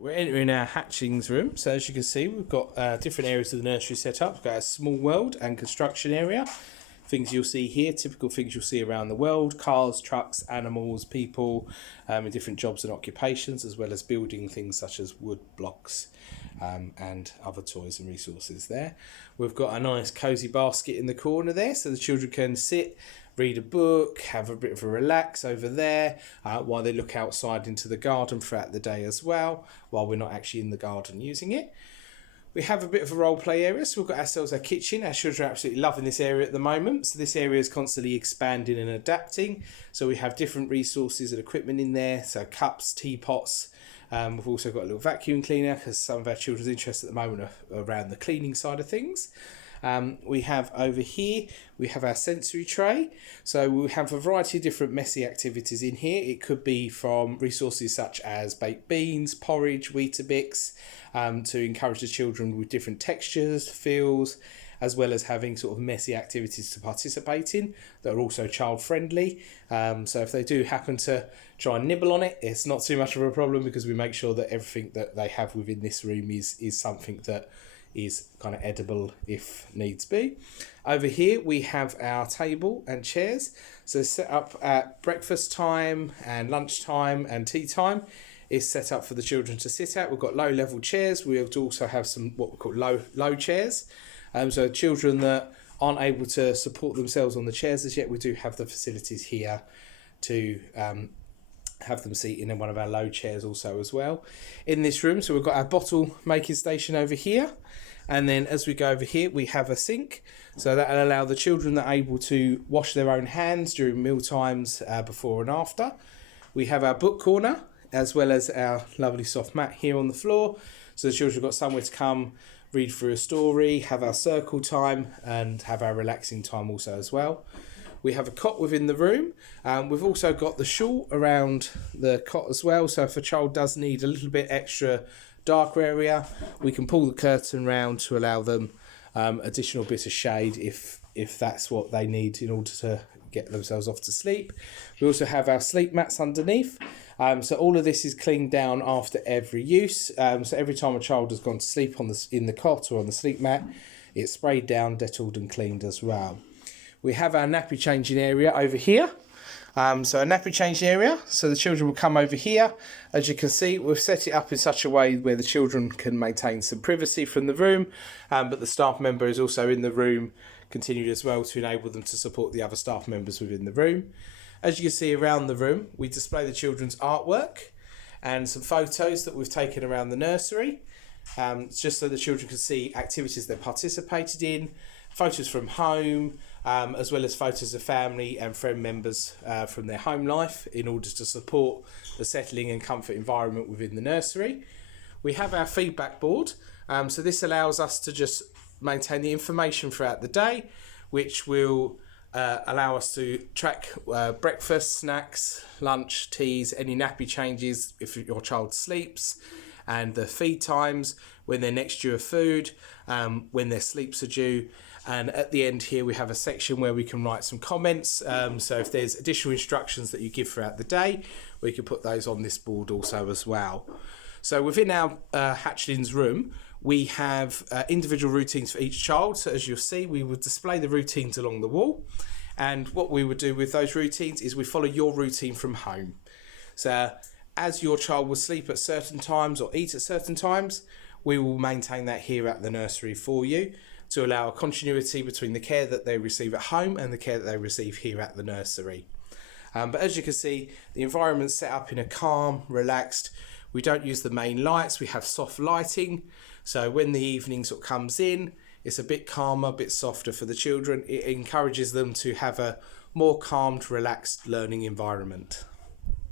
We're entering our hatchlings room, so as you can see we've got different areas of the nursery set up. We've got a small world and construction area. Things you'll see here, typical things you'll see around the world: cars, trucks, animals, people in different jobs and occupations, as well as building things such as wood blocks and other toys and resources there. We've got a nice cosy basket in the corner there, so the children can sit, read a book, have a bit of a relax over there while they look outside into the garden throughout the day as well, while we're not actually in the garden using it. We have a bit of a role play area, so we've got ourselves our kitchen. Our children are absolutely loving this area at the moment, so this area is constantly expanding and adapting. So we have different resources and equipment in there, so cups, teapots. We've also got a little vacuum cleaner because some of our children's interests at the moment are around the cleaning side of things. We have over here, we have our sensory tray. So we have a variety of different messy activities in here. It could be from resources such as baked beans, porridge, Weetabix, to encourage the children with different textures, feels, as well as having sort of messy activities to participate in that are also child friendly. So if they do happen to try and nibble on it, it's not too much of a problem because we make sure that everything that they have within this room is something that is kind of edible if needs be. Over here we have our table and chairs, so set up at breakfast time and lunch time and tea time is set up for the children to sit at. We've got low level chairs. We also have some what we call low chairs, so children that aren't able to support themselves on the chairs as yet, we do have the facilities here to have them seated in one of our low chairs also as well in this room. So we've got our bottle making station over here, and then as we go over here we have a sink, so that will allow the children that are able to wash their own hands during meal times before and after. We have our book corner as well as our lovely soft mat here on the floor, so the children have got somewhere to come, read through a story, have our circle time and have our relaxing time also as well. We have a cot within the room. We've also got the shawl around the cot as well. So if a child does need a little bit extra dark area, we can pull the curtain round to allow them additional bit of shade if that's what they need in order to get themselves off to sleep. We also have our sleep mats underneath. So all of this is cleaned down after every use. So every time a child has gone to sleep in the cot or on the sleep mat, it's sprayed down, Dettoled and cleaned as well. We have our nappy changing area over here. So a nappy changing area, so the children will come over here. As you can see, we've set it up in such a way where the children can maintain some privacy from the room, but the staff member is also in the room, continued as well to enable them to support the other staff members within the room. As you can see around the room, we display the children's artwork and some photos that we've taken around the nursery, just so the children can see activities they participated in, photos from home, as well as photos of family and friend members from their home life in order to support the settling and comfort environment within the nursery. We have our feedback board, so this allows us to just maintain the information throughout the day, which will allow us to track breakfast, snacks, lunch, teas, any nappy changes if your child sleeps, and the feed times, when they're next due of food, when their sleeps are due. And at the end here we have a section where we can write some comments, so if there's additional instructions that you give throughout the day, we can put those on this board also as well. So within our hatchlings room we have individual routines for each child. So as you'll see, we would display the routines along the wall, and what we would do with those routines is we follow your routine from home. So as your child will sleep at certain times or eat at certain times, we will maintain that here at the nursery for you, to allow a continuity between the care that they receive at home and the care that they receive here at the nursery. But as you can see, the environment's set up in a calm, relaxed. We don't use the main lights, we have soft lighting. So when the evening sort of comes in, it's a bit calmer, a bit softer for the children. It encourages them to have a more calmed, relaxed learning environment.